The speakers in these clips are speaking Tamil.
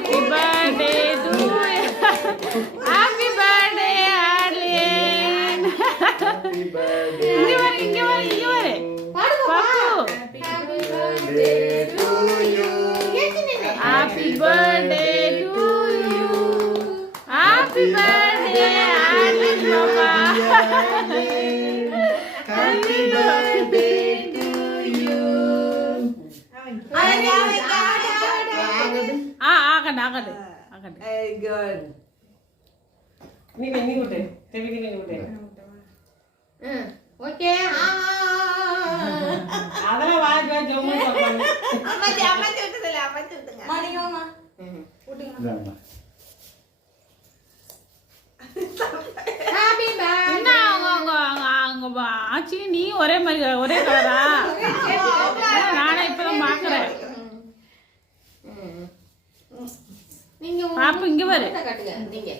Happy birthday to you. Happy birthday, Arlene. Happy birthday. இங்க வர. பாப்பு. Happy birthday to you. Happy birthday to you. Happy birthday, Arlene Papa. Happy birthday to you. ஆகண்டு. Very good. நீ விட்டு தெவிக்கு நீ விட்டு Okay. அதெல்லாம் வாய்க்கு வாய் ஜம்மு பார்க்கணும் அம்மாச்சி விட்டுங்க. மணியோமா. இந்தாம்மா. Happy birthday. என்ன அவங்க ஆச்சி நீ ஒரே மாதிரி ஒரே கலரா நானே இப்பதான் பாக்குறேன். நீங்க பாப்பு இங்க வர. காட்டுங்க நீங்க.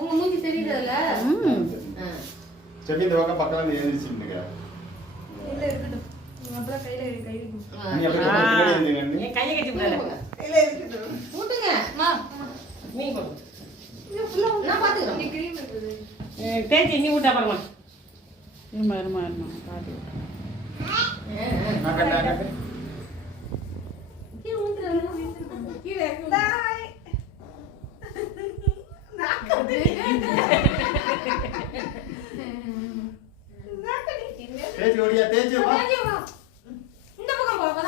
உங்க மூஞ்சி தெரியுதுல? செப்பி இந்த பக்கம் வந்து எழுதிச்சிருங்க. இல்ல இருக்கட்டும். அப்புறம் கையில கை நீ அப்படியே பின்னாடி இருந்தீங்க நீ கையை கட்டி விடாத இல்ல இருக்கட்டும். ஊட்டுங்க. நீ போடு நான் பாத்துக்கிறேன். நீ கிரீம் இருக்குது. தேய்ச்சி நீ விட்டா பாருமா இருமா பாத்து நாக்கட்டு கீழ ஊத்துறேன். கீழ டாய். நாக்கது. தேய்ச்சி ஓடியா தேய்ச்சி வா.